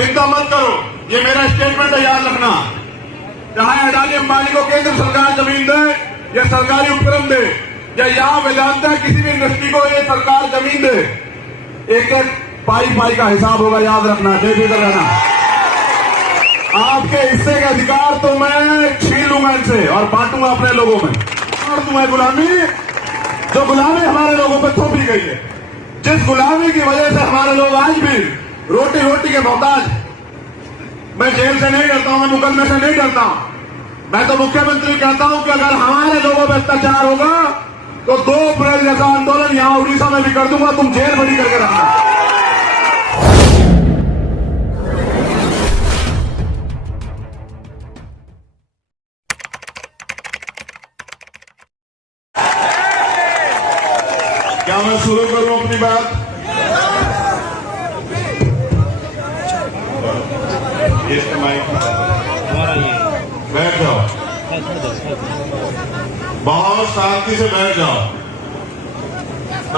चिंता मत करो, ये मेरा स्टेटमेंट है, याद रखना। चाहे अडानी अंबानी को केंद्र सरकार जमीन दे या सरकारी उपक्रम दे, या यहाँ वेदांता किसी भी इंडस्ट्री को ये सरकार जमीन दे, एक एक पाई का हिसाब होगा, याद रखना। जय फिक्र रहना। आपके हिस्से के अधिकार तो मैं छीन लूंगा इनसे और बांटूंगा अपने लोगों में। और तुम्हें गुलामी, जो गुलामी हमारे लोगों पर थोपी गई है, जिस गुलामी की वजह से हमारे लोग आज भी रोटी के मोहताज। मैं जेल से नहीं डरता हूं, मैं मुकदमे से नहीं डरता हूं। मैं तो मुख्यमंत्री कहता हूं कि अगर हमारे लोगों पर अत्याचार होगा तो 2 अप्रैल जैसा आंदोलन यहां उड़ीसा में भी कर दूंगा, तुम जेल बड़ी करके रखना। क्या मैं शुरू करूं अपनी बात? बैठ जाओ, बहुत शांति से बैठ जाओ।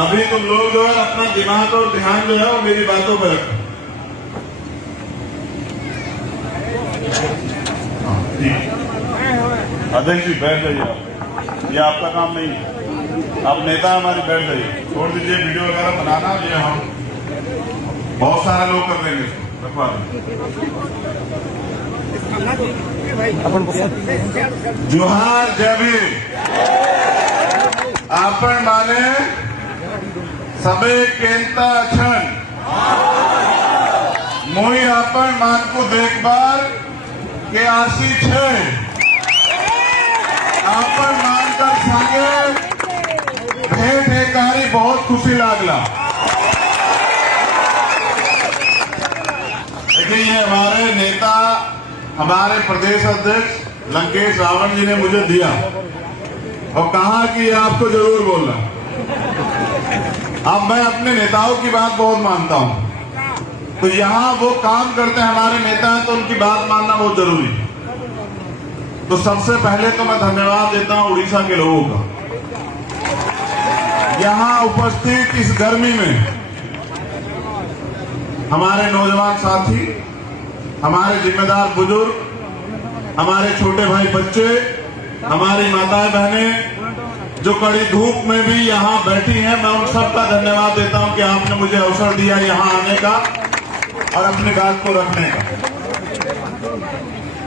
अभी तुम लोग जो है अपना दिमाग और ध्यान जो है वो मेरी बातों पर रखो। अध्यक्ष जी बैठ जाइए, आप, ये आपका काम नहीं है। आप नेता हमारे, बैठ जाइए, छोड़ दीजिए वीडियो वगैरह बनाना। ये हम बहुत सारे लोग कर देंगे, रखवा जोहार जय भीम। आपण माने सबे केंता छन मोई आपण मान को देखभाल के आसी छे। आपण मानकर संगे भेट हेकारी बहुत खुशी लागला। देखिए, ये हमारे नेता, हमारे प्रदेश अध्यक्ष लंकेश रावण जी ने मुझे दिया और कहा कि आपको जरूर बोलना। अब मैं अपने नेताओं की बात बहुत मानता हूं, तो यहाँ वो काम करते हैं हमारे नेता हैं, तो उनकी बात मानना बहुत जरूरी है। तो सबसे पहले तो मैं धन्यवाद देता हूं उड़ीसा के लोगों का। यहाँ उपस्थित इस गर्मी में हमारे नौजवान साथी, हमारे जिम्मेदार बुजुर्ग, हमारे छोटे भाई बच्चे, हमारी माताएं बहनें जो कड़ी धूप में भी यहाँ बैठी हैं, मैं उन सबका धन्यवाद देता हूं कि आपने मुझे अवसर दिया यहाँ आने का और अपनी बात को रखने का।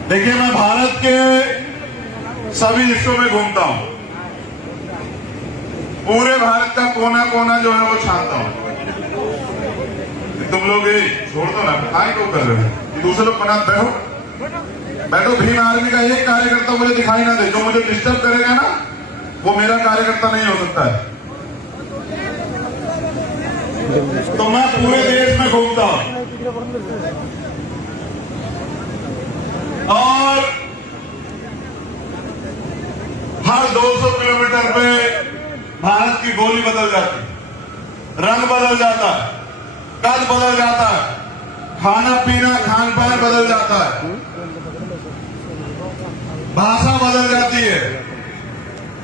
देखिए, मैं भारत के सभी हिस्सों में घूमता हूं, पूरे भारत का कोना कोना जो है वो छानता हूं। तुम लोग ये छोड़ दो ना, काय को कर रहे हो? दूसरे लोग बना बैठो। भीम आर्मी का एक कार्यकर्ता मुझे दिखाई ना दे, जो मुझे डिस्टर्ब करेगा ना वो मेरा कार्यकर्ता नहीं हो सकता है। तो मैं पूरे देश में घूमता हूं और हर 200 किलोमीटर पे भारत की बोली बदल जाती है, रंग बदल जाता है, कद बदल जाता है, खाना पीना खान पान बदल जाता है, भाषा बदल जाती है।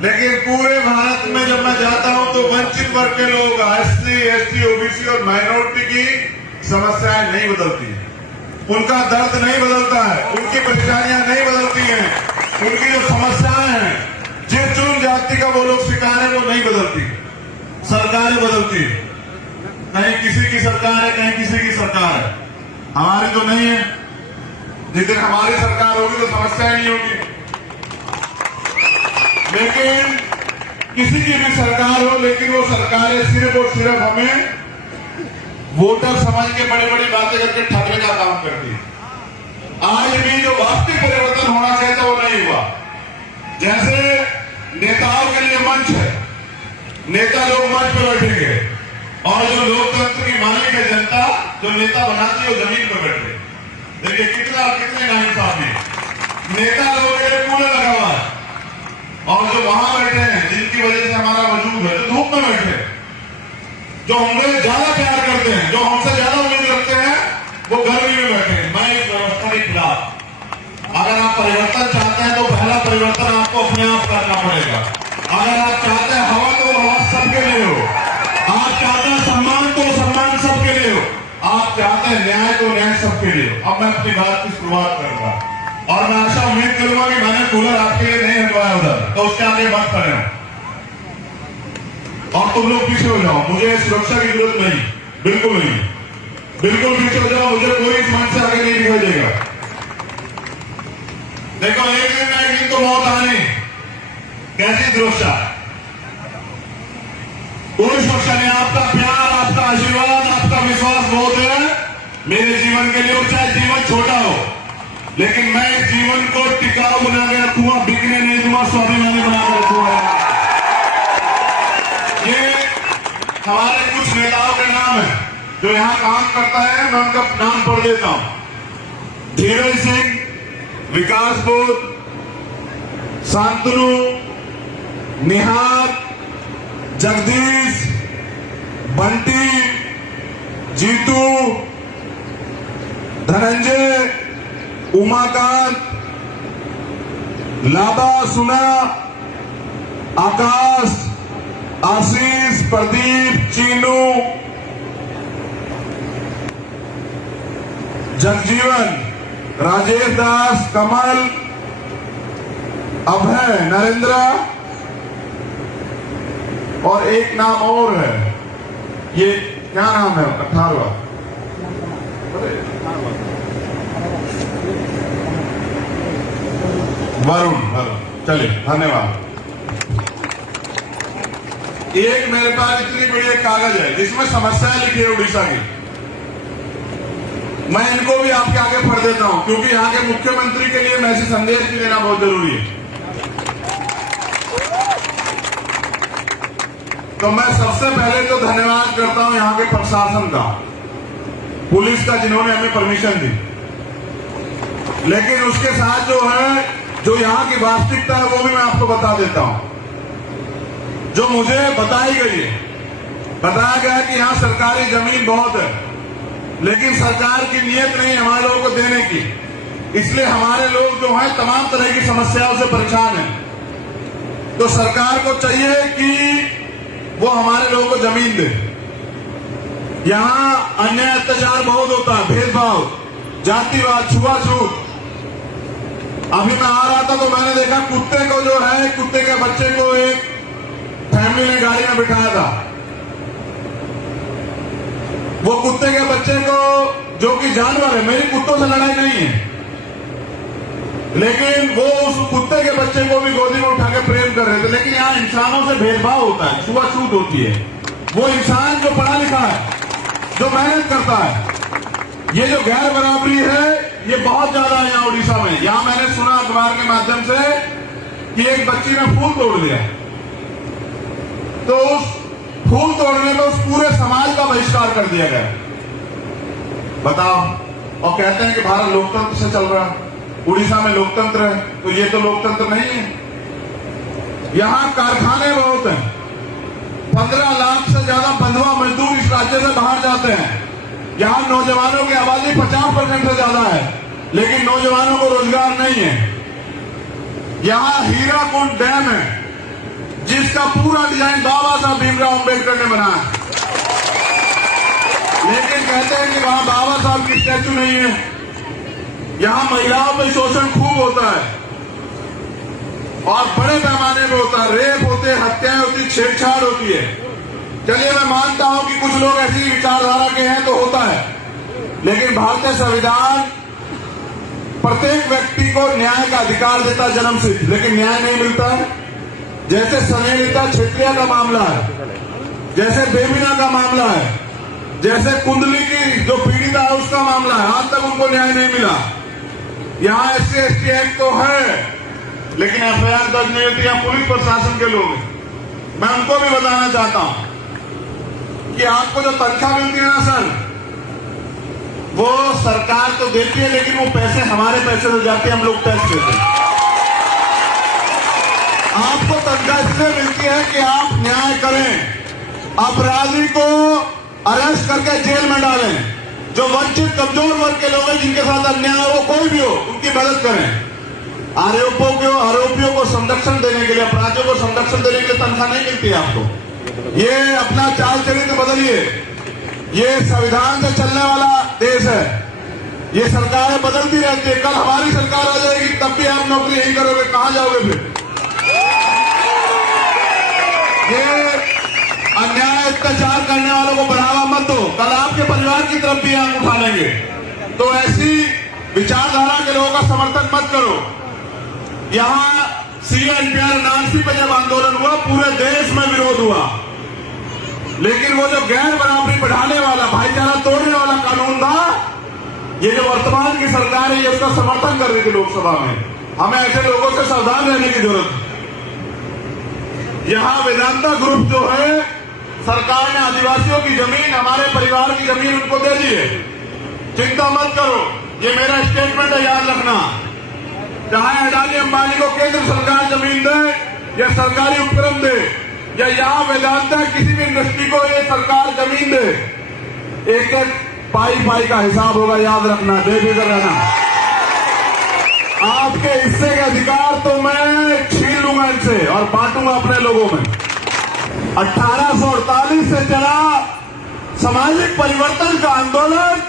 लेकिन पूरे भारत में जब मैं जाता हूं तो वंचित वर्ग के लोग, एससी, एसटी, ओबीसी और माइनॉरिटी की समस्याएं नहीं बदलती है, उनका दर्द नहीं बदलता है, उनकी परेशानियां नहीं बदलती हैं, उनकी जो समस्याएं हैं, जिस चुन जाति का वो लोग शिकार है, वो नहीं बदलती। सरकारें बदलती है, कहीं किसी की सरकार है, कहीं किसी की सरकार है। हमारी तो नहीं है। जिस दिन हमारी सरकार होगी तो समस्या नहीं होगी। लेकिन किसी की भी सरकार हो, लेकिन वो सरकारें सिर्फ और सिर्फ हमें वोटर समझ के बड़ी बड़ी बातें करके ठगने का काम करती है। आज भी जो वास्तविक परिवर्तन होना चाहिए था वो नहीं हुआ। जैसे नेताओं के लिए मंच है, नेता लोग मंच पर बैठेंगे और जो लोकतंत्र की मालिक है जनता, जो नेता बनाती है वो जमीन पर बैठे। देखिए कितने नाइंसाफी नेता लोगों के लिए कूलर लगा हुआ है और जो वहां बैठे हैं, जिनकी वजह से हमारा वजूद है, जो धूप में बैठे, जो हमें ज्यादा प्यार करते हैं, जो हमसे ज्यादा उम्मीद रखते हैं, वो गर्मी में बैठे हैं। मैं इस व्यवस्था के खिलाफ। अगर आप परिवर्तन चाहते हैं तो पहला परिवर्तन आपको अपने आप करना पड़ेगा। अगर आप चाहते हैं हवा तो हवा सबके लिए हो, आप चाहते हैं सम्मान तो सम्मान सबके लिए हो, आप चाहते हैं न्याय तो न्याय सबके लिए। अब मैं अपनी बात की शुरुआत करूंगा और मैं आशा उम्मीद करूंगा कि मैंने कूलर आपके लिए नहीं हटवाया उधर, तो उसके आगे मत खड़े हो और तुम लोग पीछे हो जाओ। मुझे सुरक्षा की जरूरत नहीं, बिल्कुल नहीं, बिल्कुल पीछे हो जाओ। मुझे कोई इस मंच से आगे नहीं दिखाई देगा। देखो एक दिन ना एक दिन तो मौत आनी, कैसी सुरक्षा? कोई सुरक्षा नहीं। आपका प्यार, आपका आशीर्वाद, आपका विश्वास बहुत है मेरे जीवन के लिए। चाहे जीवन छोटा हो, लेकिन मैं इस जीवन को टिकाऊ बना के रखूंगा, बिकने नहीं दूंगा, स्वाभिमानी बना के रखूंगा। ये हमारे कुछ नेताओं के नाम है जो यहां काम करता है, मैं उनका नाम पढ़ देता हूं। धीरज सिंह, विकास बोध, शांतनु, निहार, जगदीश, बंटी, जीतू, धनंजय, उमाकांत, लाबा, सुना, आकाश, आशीष, प्रदीप, चीनू, जगजीवन, राजेश दास, कमल, अभय, नरेंद्र और एक नाम और है, ये क्या नाम है? 18वां वरुण। चलिए, धन्यवाद। एक मेरे पास इतनी बड़ी एक कागज है जिसमें समस्याएं लिखी है उड़ीसा की। मैं इनको भी आपके आगे पढ़ देता हूं क्योंकि यहाँ के मुख्यमंत्री के लिए मैसेज संदेश भी देना बहुत जरूरी है। तो मैं सबसे पहले तो धन्यवाद करता हूं यहाँ के प्रशासन का, पुलिस का, जिन्होंने हमें परमिशन दी। लेकिन उसके साथ जो है, जो यहाँ की वास्तविकता है, वो भी मैं आपको बता देता हूं। जो मुझे बताई गई है, बताया गया कि यहाँ सरकारी जमीन बहुत है, लेकिन सरकार की नीयत नहीं हमारे लोगों को देने की। इसलिए हमारे लोग जो हैं तमाम तरह की समस्याओं से परेशान हैं। तो सरकार को चाहिए कि वो हमारे लोगों को जमीन दे। यहाँ अन्याय अत्याचार बहुत होता है, भेदभाव, जातिवाद, छुआछूत। अभी मैं आ रहा था तो मैंने देखा कुत्ते को जो है, कुत्ते के बच्चे को एक फैमिली ने गाड़ी में बिठाया था। वो कुत्ते के बच्चे को, जो कि जानवर है, मेरी कुत्तों से लड़ाई नहीं है, लेकिन वो उस कुत्ते के बच्चे को भी गोदी में उठा के प्रेम कर रहे थे। लेकिन यहाँ इंसानों से भेदभाव होता है, छुआछूत होती है। वो इंसान जो पढ़ा लिखा है, जो मेहनत करता है, ये जो गैर बराबरी है, ये बहुत ज्यादा है यहाँ उड़ीसा में। यहाँ मैंने सुना अखबार के माध्यम से कि एक बच्ची ने फूल तोड़ दिया, तो उस फूल तोड़ने में उस पूरे समाज का बहिष्कार कर दिया गया। बताओ। और कहते हैं कि भारत लोकतंत्र से चल रहा है, उड़ीसा में लोकतंत्र है, तो ये तो लोकतंत्र नहीं है। यहाँ कारखाने बहुत हैं, 15 लाख से ज्यादा बंधुआ मजदूर इस राज्य से बाहर जाते हैं। यहाँ नौजवानों की आबादी 50% से ज्यादा है, लेकिन नौजवानों को रोजगार नहीं है। यहाँ हीराकुंड डैम है, जिसका पूरा डिजाइन बाबा साहब भीमराव अंबेडकर ने बनाया, लेकिन कहते हैं कि वहां बाबा साहब की स्टैचू नहीं है। यहाँ महिलाओं पर शोषण खूब होता है और बड़े पैमाने पर होता है। रेप होते हैं, हत्याएं होती, छेड़छाड़ होती है। चलिए, मैं मानता हूं कि कुछ लोग ऐसी विचारधारा के हैं तो होता है, लेकिन भारतीय संविधान प्रत्येक व्यक्ति को न्याय का अधिकार देता है, जन्म से, लेकिन न्याय नहीं मिलता है। जैसे सनेलिता क्षेत्रीय का मामला है, जैसे बेबीना का मामला है, जैसे कुंडली की जो पीड़िता है उसका मामला है, आज तक उनको न्याय नहीं मिला। यहाँ SC/ST एक्ट तो है, लेकिन FIR दर्ज नहीं होती। यहाँ पुलिस प्रशासन के लोग हैं। मैं उनको भी बताना चाहता हूं कि आपको जो तनख्वाह मिलती है ना सर, वो सरकार तो देती है, लेकिन वो पैसे हमारे पैसे से जाते हैं, हम लोग टैक्स देते हैं। आपको तनख्वाह इसलिए मिलती है कि आप न्याय करें, अपराधी को अरेस्ट करके जेल में डालें, जो वंचित कमजोर वर्ग के लोग हैं, जिनके साथ अन्याय हो, कोई भी हो, उनकी मदद करें। आरोपियों को संरक्षण देने के लिए, अपराधियों को संरक्षण देने के लिए तनख्वाह नहीं मिलती है आपको। ये अपना चाल चरित्र बदलिए। ये संविधान से चलने वाला देश है। ये सरकारें बदलती रहती है। कल हमारी सरकार आ जाएगी, तब भी आप नौकरी यही करोगे, कहां जाओगे फिर? ये अन्याय अत्याचार करने वालों को बढ़ावा मत दो, कल आपके परिवार की तरफ भी आंख उठा लेंगे। तो ऐसी विचारधारा के लोगों का समर्थन मत करो। यहां CNPR NRC पे जब आंदोलन हुआ, पूरे देश में विरोध हुआ, लेकिन वो जो गैर बराबरी बढ़ाने वाला, भाईचारा तोड़ने वाला कानून था, ये जो वर्तमान की सरकार है, ये उसका समर्थन कर रही थी लोकसभा में। हमें ऐसे लोगों से सावधान रहने की जरूरत है। यहां वेदांता ग्रुप जो है, सरकार ने आदिवासियों की जमीन, हमारे परिवार की जमीन उनको दे दी है। चिंता मत करो, ये मेरा स्टेटमेंट है, याद रखना। चाहे अडानी अंबानी को केंद्र सरकार जमीन दे या सरकारी उपक्रम दे, या यहां वेदांता किसी भी इंडस्ट्री को ये सरकार जमीन दे, एक एक पाई का हिसाब होगा, याद रखना, बेफिक्र रहना। आपके हिस्से के अधिकार तो मैं छीन लूंगा इनसे और बांटूंगा अपने लोगों में। 1848 से चला सामाजिक परिवर्तन का आंदोलन,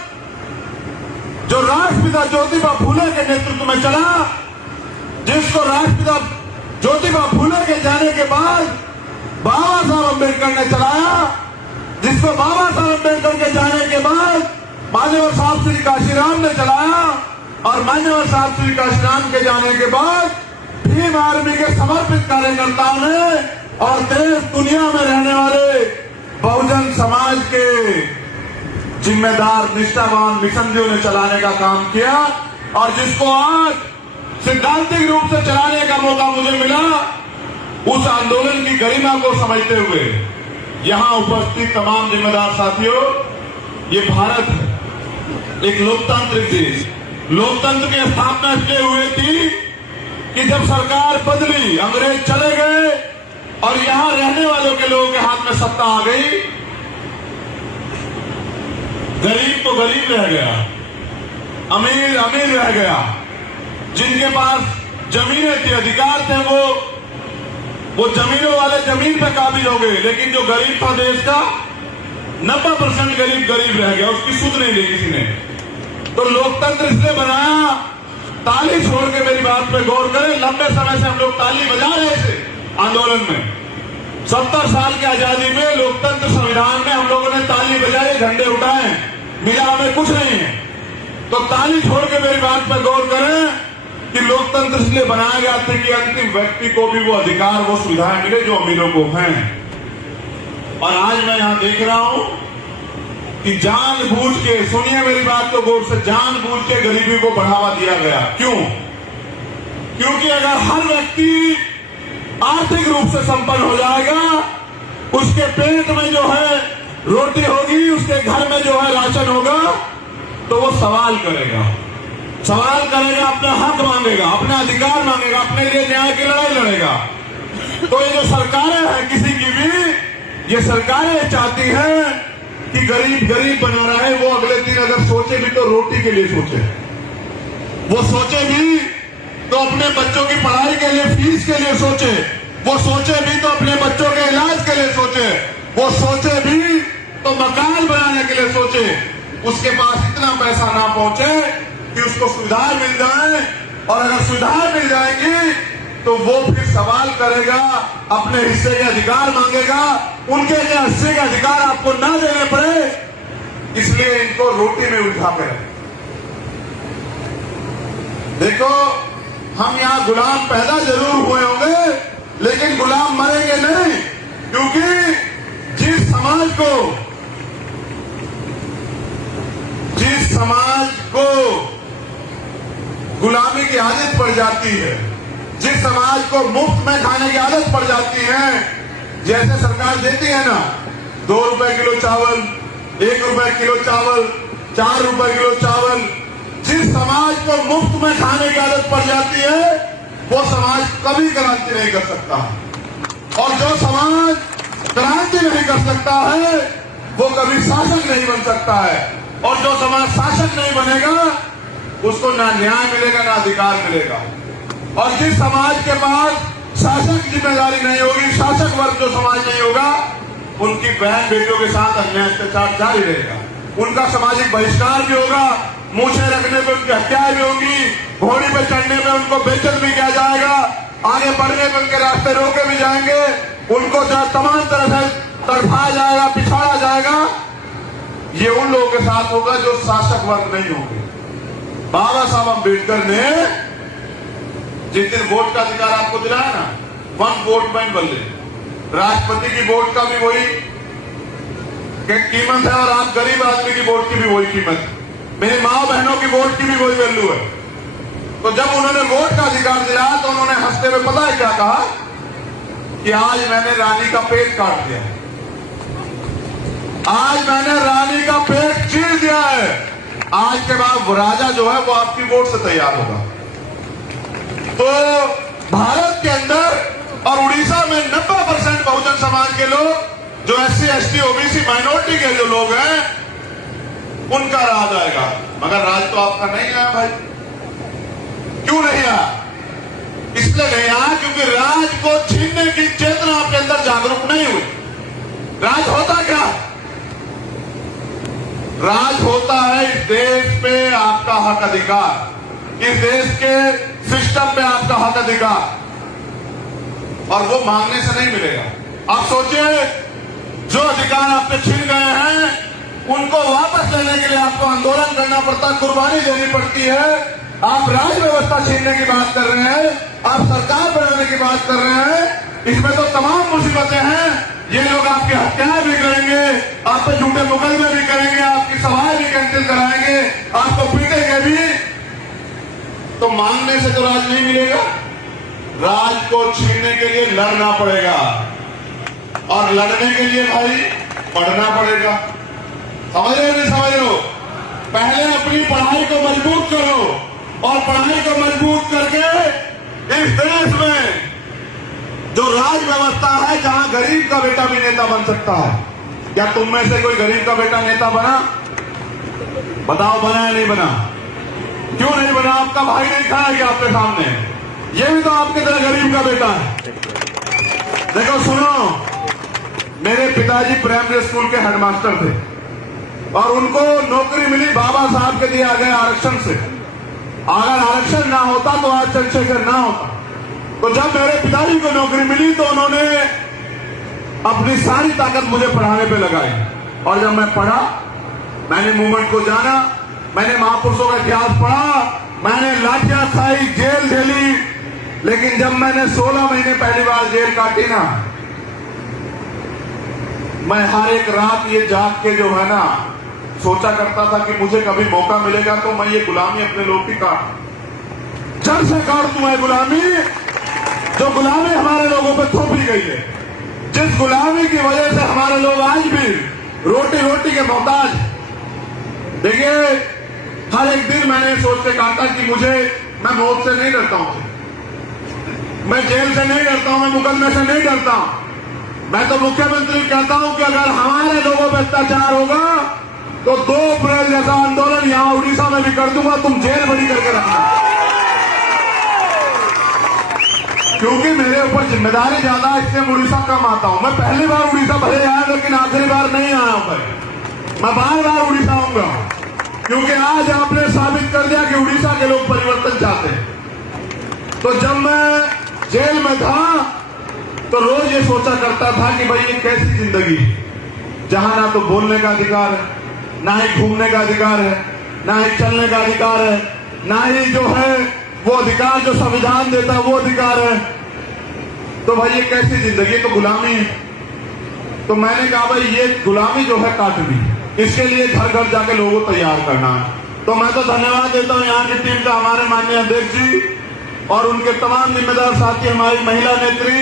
जो राष्ट्रपिता ज्योतिबा फूले के नेतृत्व में चला, जिसको राष्ट्रपिता ज्योतिबा फूले के जाने के बाद बाबा साहब अम्बेडकर ने चलाया, जिसको बाबा साहब अम्बेडकर के जाने के बाद मान्यवर साहब श्री काशीराम ने चलाया, और मान्यवर साहब श्री काशीराम के जाने के बाद भीम आर्मी के समर्पित कार्यकर्ताओं ने और देश दुनिया में रहने वाले बहुजन समाज के जिम्मेदार निष्ठावान मिशनरियों ने चलाने का काम किया, और जिसको आज सिद्धांतिक रूप से चलाने का मौका मुझे मिला, उस आंदोलन की गरिमा को समझते हुए यहां उपस्थित तमाम जिम्मेदार साथियों, ये भारत है, एक लोकतांत्रिक देश। लोकतंत्र की स्थापना इसलिए हुई थी कि जब सरकार बदली, अंग्रेज चले गए और यहां रहने वालों के लोगों के हाथ में सत्ता आ गई, गरीब तो गरीब रह गया, अमीर अमीर रह गया। जिनके पास जमीनें थी, अधिकार थे, वो जमीनों वाले जमीन पे काबिल हो गए, लेकिन जो गरीब था देश का, 90% गरीब रह गया, उसकी सुध नहीं ली किसी ने। तो लोकतंत्र इसलिए बनाया, ताली छोड़ के मेरी बात पे गौर करें, लंबे समय से हम लोग ताली बजा रहे थे आंदोलन में। 70 साल की आजादी में लोकतंत्र संविधान में हम लोगों ने ताली बजाई, झंडे उठाए, मिला हमें कुछ नहीं है। तो ताली छोड़ के मेरी बात पे गौर करें कि लोकतंत्र इसलिए बनाया गया था कि अंतिम व्यक्ति को भी वो अधिकार, वो सुविधाएं मिले जो अमीरों को हैं। और आज मैं यहां देख रहा हूं कि जानबूझ के, सुनिए मेरी बात को गौर से, जानबूझ के गरीबी को बढ़ावा दिया गया। क्यों? क्योंकि अगर हर व्यक्ति आर्थिक रूप से संपन्न हो जाएगा, उसके पेट में जो है रोटी होगी, उसके घर में जो है राशन होगा, तो वो सवाल करेगा, अपना हक मांगेगा, अपना अधिकार मांगेगा, अपने लिए न्याय की लड़ाई लड़ेगा। तो ये जो सरकारें हैं किसी की भी, ये सरकारें चाहती हैं कि गरीब बना रहा है, वो अगले दिन अगर सोचे भी तो रोटी के लिए सोचे, वो सोचे भी तो अपने बच्चों की पढ़ाई के लिए, फीस के लिए सोचे, वो सोचे भी तो अपने बच्चों के इलाज के लिए सोचे, वो सोचे भी तो मकान बनाने के लिए सोचे। उसके पास इतना पैसा ना पहुंचे कि उसको सुविधाएं मिल जाए, और अगर सुविधाएं मिल जाएंगी तो वो फिर सवाल करेगा, अपने हिस्से के अधिकार मांगेगा। उनके हिस्से के अधिकार आपको ना देने पड़े, इसलिए इनको रोटी में उठा के रखें। देखो, हम यहां गुलाम पैदा जरूर हुए होंगे, लेकिन गुलाम मरेंगे नहीं, क्योंकि जिस समाज को गुलामी की आदत पड़ जाती है, जिस समाज को मुफ्त में खाने की आदत पड़ जाती है, जैसे सरकार देती है ना, 2 रुपए किलो चावल, 1 रुपए किलो चावल, 4 रुपए किलो चावल, जिस समाज को मुफ्त में खाने की आदत पड़ जाती है, वो समाज कभी क्रांति नहीं कर सकता। और जो समाज क्रांति नहीं कर सकता है, वो कभी शासक नहीं बन सकता है। और जो समाज शासक नहीं बनेगा, उसको ना न्याय मिलेगा, ना अधिकार मिलेगा। और जिस समाज के पास शासक जिम्मेदारी नहीं होगी, शासक वर्ग जो समाज नहीं होगा, उनकी बहन बेटियों के साथ अन्याय अत्याचार जारी रहेगा। उनका सामाजिक बहिष्कार भी होगा, मूछें रखने पे उनकी हत्याएं भी होंगी, घोड़ी पे चढ़ने पे उनको बेइज्जत भी किया जाएगा, आगे बढ़ने पे उनके रास्ते रोके भी जाएंगे, उनको तमाम तरह से तड़फाया जाएगा, पिछाड़ा जाएगा। ये उन लोगों के साथ होगा जो शासक वर्ग नहीं होंगे। बाबा साहब अम्बेडकर ने जिस दिन वोट का अधिकार आपको दिलाया ना, वन वोट मैन बल्ले, राष्ट्रपति की वोट का भी वही कीमत है और आप गरीब आदमी की वोट की भी वही कीमत है, मेरी माँ बहनों की वोट की भी वही वैल्यू है। तो जब उन्होंने वोट का अधिकार दिलाया तो उन्होंने हंसते हुए पता है क्या कहा कि आज मैंने रानी का पेट काट दिया है, आज मैंने रानी का पेट चीर दिया है, आज के बाद राजा जो है वो आपकी वोट से तैयार होगा। तो भारत के अंदर और उड़ीसा में 90% बहुजन समाज के लोग, जो SC ST OBC माइनॉरिटी के जो लोग हैं, उनका राज आएगा। मगर राज तो आपका नहीं आया भाई। क्यों नहीं आया? इसलिए नहीं आया क्योंकि राज को छीनने की चेतना आपके अंदर जागरूक नहीं हुई। राज होता क्या? राज होता है इस देश पे आपका हक अधिकार, इस देश के सिस्टम पे आपका हक अधिकार, और वो मांगने से नहीं मिलेगा। आप सोचिए, जो अधिकार आपके छीन गए हैं उनको वापस लेने के लिए आपको आंदोलन करना पड़ता है, कुर्बानी देनी पड़ती है। आप राज व्यवस्था छीनने की बात कर रहे हैं, आप सरकार बनाने की बात कर रहे हैं, इसमें तो तमाम मुसीबतें हैं। ये लोग आपकी हत्याएं भी करेंगे, आप पे झूठे मुकदमे भी करेंगे, आपकी सभाएं भी कैंसिल कराएंगे, आपको पीटेंगे भी। तो मांगने से तो राज नहीं मिलेगा, राज को छीनने के लिए लड़ना पड़ेगा, और लड़ने के लिए भाई पढ़ना पड़ेगा। समझ रहे नहीं समझ लो? पहले अपनी पढ़ाई को मजबूत करो, और पढ़ाई को मजबूत करके इस देश में जो राज व्यवस्था है, जहां गरीब का बेटा भी नेता बन सकता है। क्या तुम में से कोई गरीब का बेटा नेता बना? बताओ, बना या नहीं बना? क्यों नहीं बना? आपका भाई नहीं खड़ा है क्या आपके सामने? ये भी तो आपके तरह गरीब का बेटा है। देखो सुनो, मेरे पिताजी प्राइमरी स्कूल के हेडमास्टर थे, और उनको नौकरी मिली बाबा साहब के दिए गए आरक्षण से। अगर आरक्षण ना होता तो आज चंद्रशेखर ना होता। तो जब मेरे पिताजी को नौकरी मिली तो उन्होंने अपनी सारी ताकत मुझे पढ़ाने पे लगाई, और जब मैं पढ़ा, मैंने मूवमेंट को जाना, मैंने महापुरुषों का इतिहास पढ़ा, मैंने लाठियां खाई, जेल झेली, लेकिन जब मैंने 16 महीने पहली बार जेल काटी ना, मैं हर एक रात ये जाग के जो है ना सोचा करता था कि मुझे कभी मौका मिलेगा तो मैं ये गुलामी अपने लोग की काट, जड़ से काट दूं। मैं गुलामी, जो गुलामी हमारे लोगों पे थोपी गई है, जिस गुलामी की वजह से हमारे लोग आज भी रोटी के मोहताज। देखिए, हर एक दिन मैंने सोच के काटा कि मैं मौत से नहीं डरता हूं, मैं जेल से नहीं डरता हूं, मैं मुकदमे से नहीं डरता हूं। मैं तो मुख्यमंत्री कहता हूं कि अगर हमारे लोगों पर अत्याचार होगा तो 2 अप्रैल जैसा आंदोलन यहां उड़ीसा में भी कर दूंगा, तुम जेल बंदी करके रखना। क्योंकि मेरे ऊपर जिम्मेदारी ज्यादा है, इसलिए उड़ीसा कम आता हूं। मैं पहली बार उड़ीसा भले आया, लेकिन आखिरी बार नहीं आया हूं। मैं बार उड़ीसा आऊंगा, क्योंकि आज आपने साबित कर दिया कि उड़ीसा के लोग परिवर्तन चाहते हैं। तो जब मैं जेल में था तो रोज ये सोचा करता था कि भाई ये कैसी जिंदगी, जहां ना तो बोलने का अधिकार है, ना ही घूमने का अधिकार है, ना ही चलने का अधिकार है, ना ही जो है वो अधिकार जो संविधान देता है वो अधिकार है। तो भाई ये कैसी जिंदगी, तो गुलामी है। तो मैंने कहा भाई ये गुलामी जो है काटनी, इसके लिए घर घर जाके लोगों को तैयार करना है। तो मैं तो धन्यवाद देता हूं यहाँ की टीम का, हमारे माननीय अध्यक्ष जी और उनके तमाम जिम्मेदार साथी, हमारी महिला नेत्री,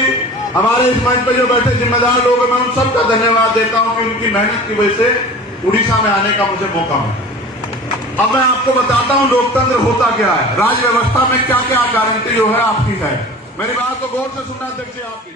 हमारे इस मंच पे जो बैठे जिम्मेदार लोग हैं, मैं उन सबका धन्यवाद देता हूं कि उनकी मेहनत की वजह से उड़ीसा में आने का मुझे मौका मिला। अब मैं आपको बताता हूं लोकतंत्र होता क्या है, राज व्यवस्था में क्या क्या गारंटी जो है आपकी है। मेरी बात को गौर से सुनना अध्यक्ष जी आपकी।